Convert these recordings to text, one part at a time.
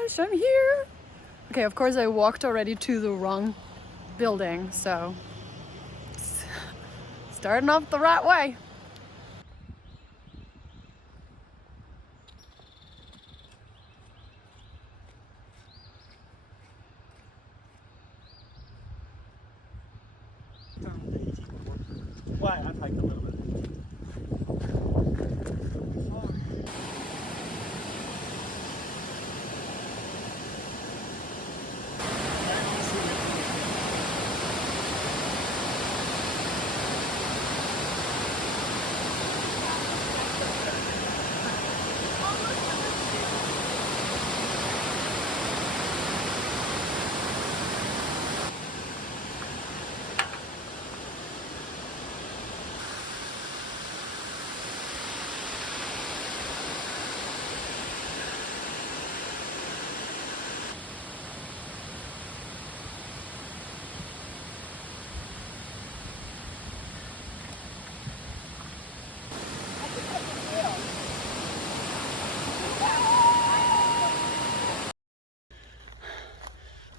gosh, I'm here. Okay, of course I walked already to the wrong building, so starting off the right way. Why? I hiked a little bit.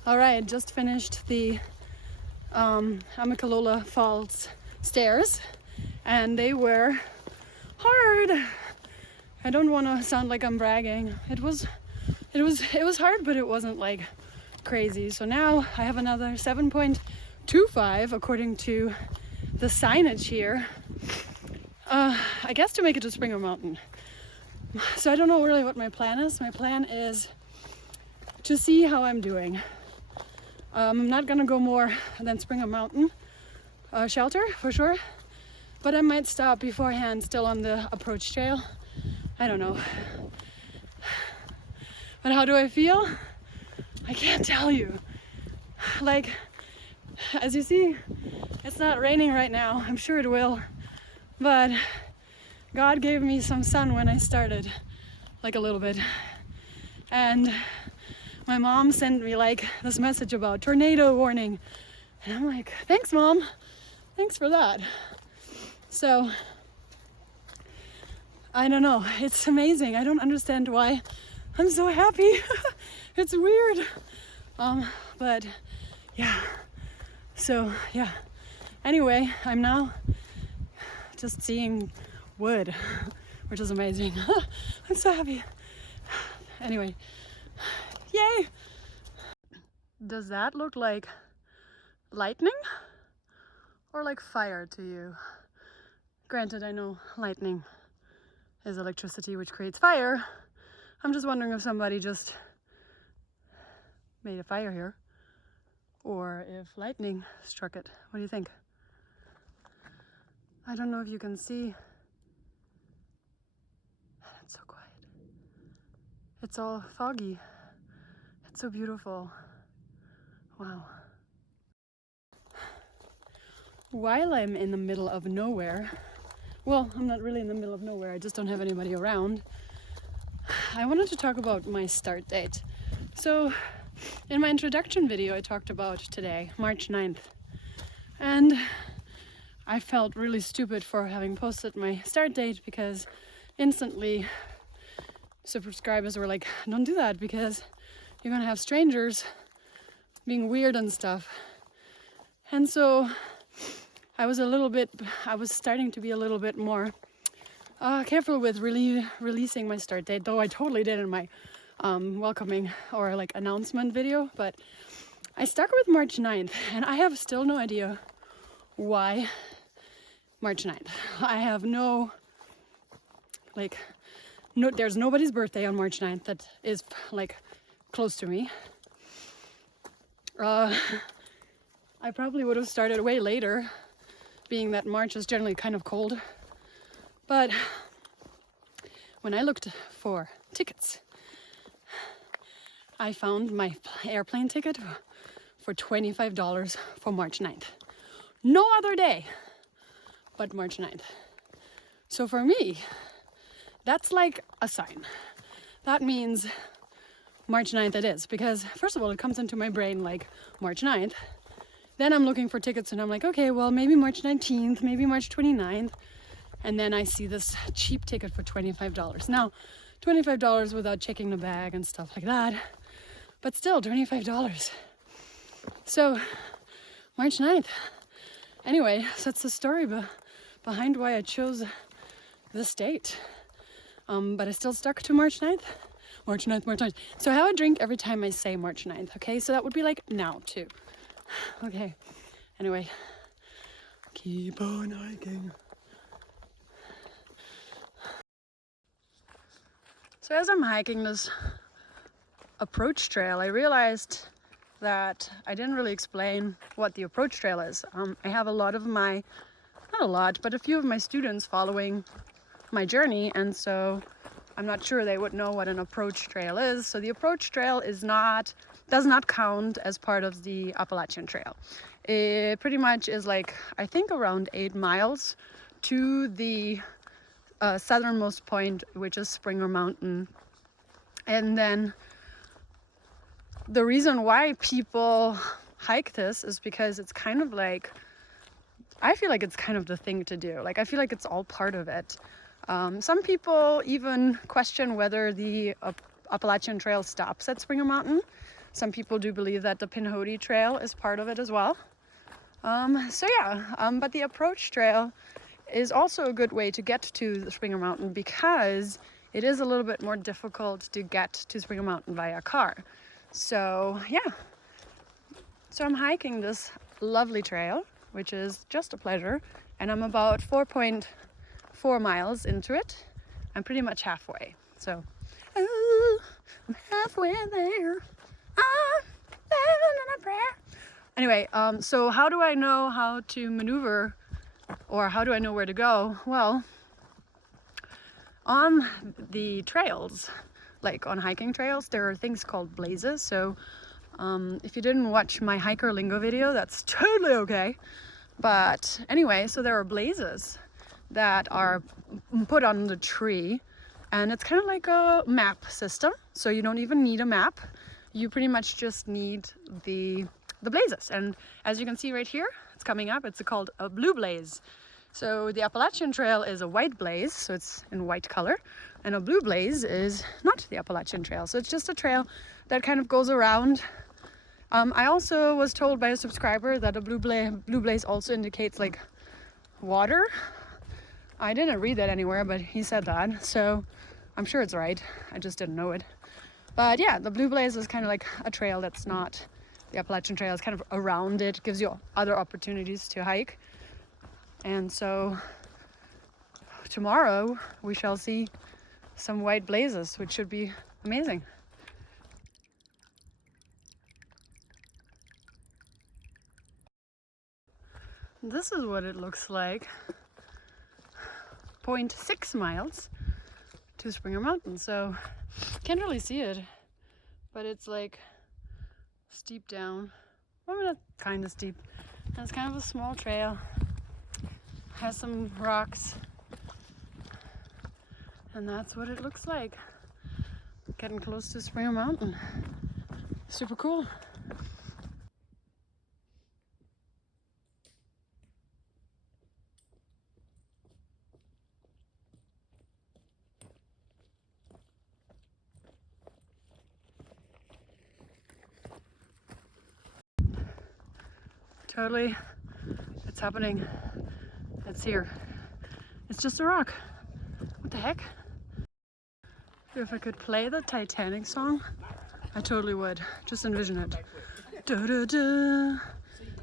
All right, just finished the Amicalola Falls stairs, and they were hard. I don't want to sound like I'm bragging. It was hard, but it wasn't like crazy. So now I have another 7.25 according to the signage here. I guess to make it to Springer Mountain. So I don't know really what my plan is. My plan is to see how I'm doing. I'm not gonna go more than Springer Mountain shelter for sure, but I might stop beforehand still on the approach trail. I don't know. But how do I feel? I can't tell you. Like, as you see, it's not raining right now. I'm sure it will, but God gave me some sun when I started, like a little bit. And my mom sent me like this message about tornado warning. And I'm like, thanks, Mom. Thanks for that. So, I don't know. It's amazing. I don't understand why I'm so happy. It's weird. But yeah. So, yeah. Anyway, I'm now just seeing wood, which is amazing. I'm so happy. Anyway. Yay! Does that look like lightning or like fire to you? Granted, I know lightning is electricity which creates fire. I'm just wondering if somebody just made a fire here or if lightning struck it. What do you think? I don't know if you can see. It's so quiet. It's all foggy. It's so beautiful. Wow. While I'm in the middle of nowhere, well, I'm not really in the middle of nowhere, I just don't have anybody around. I wanted to talk about my start date. So, in my introduction video, I talked about today, March 9th. And I felt really stupid for having posted my start date because instantly subscribers were like, don't do that because you're gonna have strangers being weird and stuff. And so I was starting to be a little bit more careful with releasing my start date, though I totally did in my welcoming or like announcement video, but I stuck with March 9th and I have still no idea why March 9th. I have there's nobody's birthday on March 9th that is like close to me. I probably would have started way later, being that March is generally kind of cold. But when I looked for tickets, I found my airplane ticket for $25 for March 9th. No other day but March 9th. So for me, that's like a sign. That means March 9th it is, because first of all, it comes into my brain like March 9th. Then I'm looking for tickets and I'm like, okay, well, maybe March 19th, maybe March 29th. And then I see this cheap ticket for $25. Now, $25 without checking the bag and stuff like that. but still $25. So March 9th. Anyway, so that's the story behind why I chose this date. But I still stuck to March 9th. March 9th, March 9th. So I have a drink every time I say March 9th, okay? So that would be like now too. Okay, anyway, keep on hiking. So as I'm hiking this approach trail, I realized that I didn't really explain what the approach trail is. I have a lot of my, not a lot, but a few of my students following my journey, and so I'm not sure they would know what an approach trail is. So the approach trail does not count as part of the Appalachian Trail. It pretty much is like, I think around 8 miles to the southernmost point, which is Springer Mountain. And then the reason why people hike this is because it's kind of like, I feel like it's kind of the thing to do. Like, I feel like it's all part of it. Some people even question whether the Appalachian Trail stops at Springer Mountain. Some people do believe that the Pinhoti Trail is part of it as well. So yeah, but the approach trail is also a good way to get to the Springer Mountain because it is a little bit more difficult to get to Springer Mountain via car. So yeah, so I'm hiking this lovely trail, which is just a pleasure, and I'm about 4.4 miles into it. I'm pretty much halfway. So, ooh, I'm halfway there. I'm living in a prayer. Anyway, so how do I know how to maneuver, or how do I know where to go? Well, on the trails, like on hiking trails, there are things called blazes. So if you didn't watch my hiker lingo video, that's totally okay. But anyway, so there are blazes that are put on the tree, and it's kind of like a map system. So you don't even need a map. You pretty much just need the blazes. And as you can see right here, it's coming up, it's called a blue blaze. So the Appalachian Trail is a white blaze, so it's in white color, and a blue blaze is not the Appalachian Trail. So it's just a trail that kind of goes around. I also was told by a subscriber that a blue blaze also indicates like water. I didn't read that anywhere, but he said that, so I'm sure it's right. I just didn't know it. But yeah, the blue blaze is kind of like a trail that's not the Appalachian Trail. It's kind of around it, gives you other opportunities to hike. And so tomorrow we shall see some white blazes, which should be amazing. This is what it looks like. 0.6 miles to Springer Mountain. So can't really see it, but it's like steep down. Well, not kind of steep. And it's kind of a small trail. Has some rocks. And that's what it looks like. Getting close to Springer Mountain. Super cool. Totally, it's happening. It's here. It's just a rock. What the heck? If I could play the Titanic song, I totally would. Just envision it. Da da da,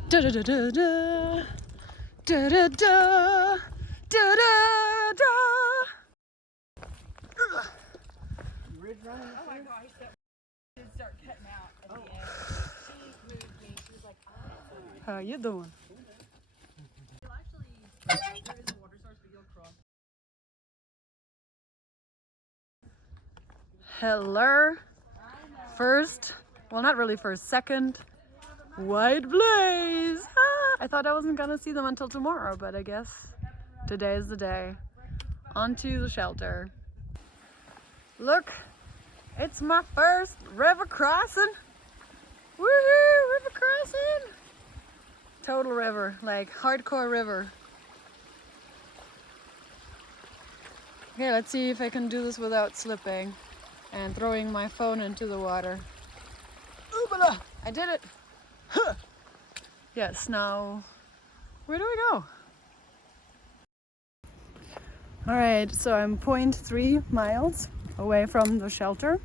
da da da da da, da da da, da da da. Ridge running? Oh my gosh, that did start cutting out at the end. She moved me. She was like, How you doing? well, actually, there is a water source, but you'll cross. Hello. First, well, not really first, second, white blaze. Ah, I thought I wasn't gonna see them until tomorrow, but I guess today is the day. Onto the shelter. Look, it's my first river crossing. Woohoo, river crossing. Total river, like hardcore river. Okay, let's see if I can do this without slipping and throwing my phone into the water. I did it. Yes, now, where do we go? All right, so I'm 0.3 miles away from the shelter.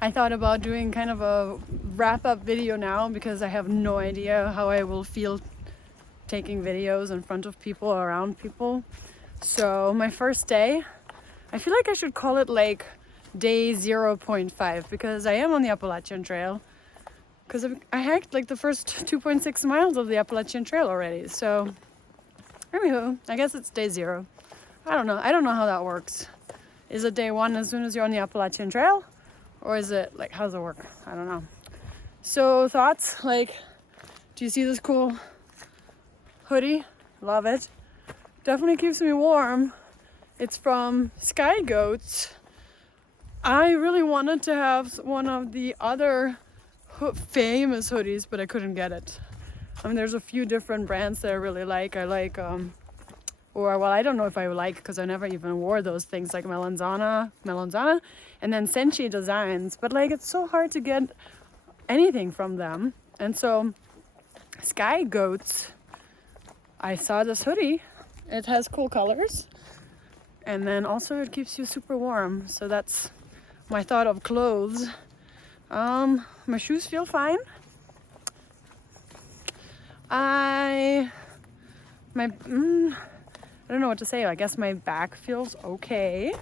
I thought about doing kind of a wrap-up video now because I have no idea how I will feel taking videos in front of people or around people. So my first day, I feel like I should call it like day 0.5 because I am on the Appalachian Trail. Because I hiked like the first 2.6 miles of the Appalachian Trail already. So, anywho, I guess it's day 0. I don't know how that works. Is it day 1 as soon as you're on the Appalachian Trail? Or is it like, how's it work? I don't know. So, thoughts? Like, do you see this cool hoodie? Love it. Definitely keeps me warm. It's from Sky Goats. I really wanted to have one of the other famous hoodies, but I couldn't get it. I mean, there's a few different brands that I really like. I like, I don't know if I like because I never even wore those things like Melanzana, and then Senshi Designs. But like, it's so hard to get anything from them. And so, Sky Goats, I saw this hoodie. It has cool colors. And then also it keeps you super warm. So that's my thought of clothes. My shoes feel fine. I don't know what to say. I guess my back feels okay.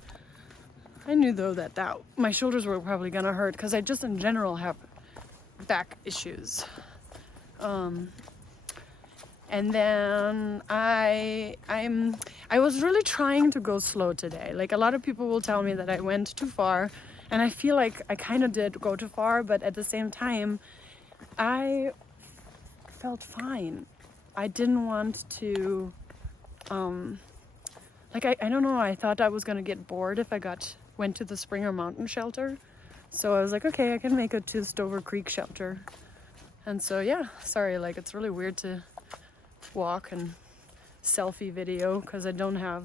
I knew though that my shoulders were probably gonna hurt because I just in general have back issues. And then I was really trying to go slow today. Like a lot of people will tell me that I went too far, and I feel like I kind of did go too far, but at the same time, I felt fine. I didn't want to, I don't know, I thought I was gonna get bored if I went to the Springer Mountain shelter. So I was like, okay, I can make it to Stover Creek shelter. And so yeah, sorry, like it's really weird to walk and selfie video because I don't have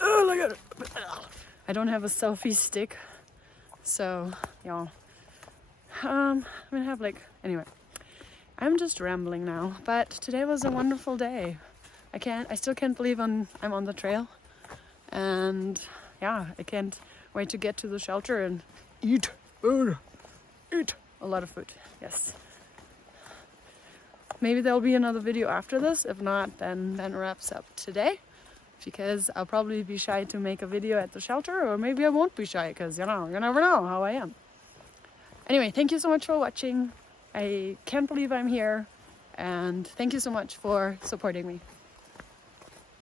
I don't have a selfie stick, so yeah, I'm gonna have anyway, I'm just rambling now, but today was a wonderful day. I still can't believe I'm on the trail, and yeah, I can't wait to get to the shelter and eat a lot of food. Yes. Maybe there'll be another video after this. If not, then wraps up today, because I'll probably be shy to make a video at the shelter, or maybe I won't be shy because, you never know how I am. Anyway, thank you so much for watching. I can't believe I'm here, and thank you so much for supporting me.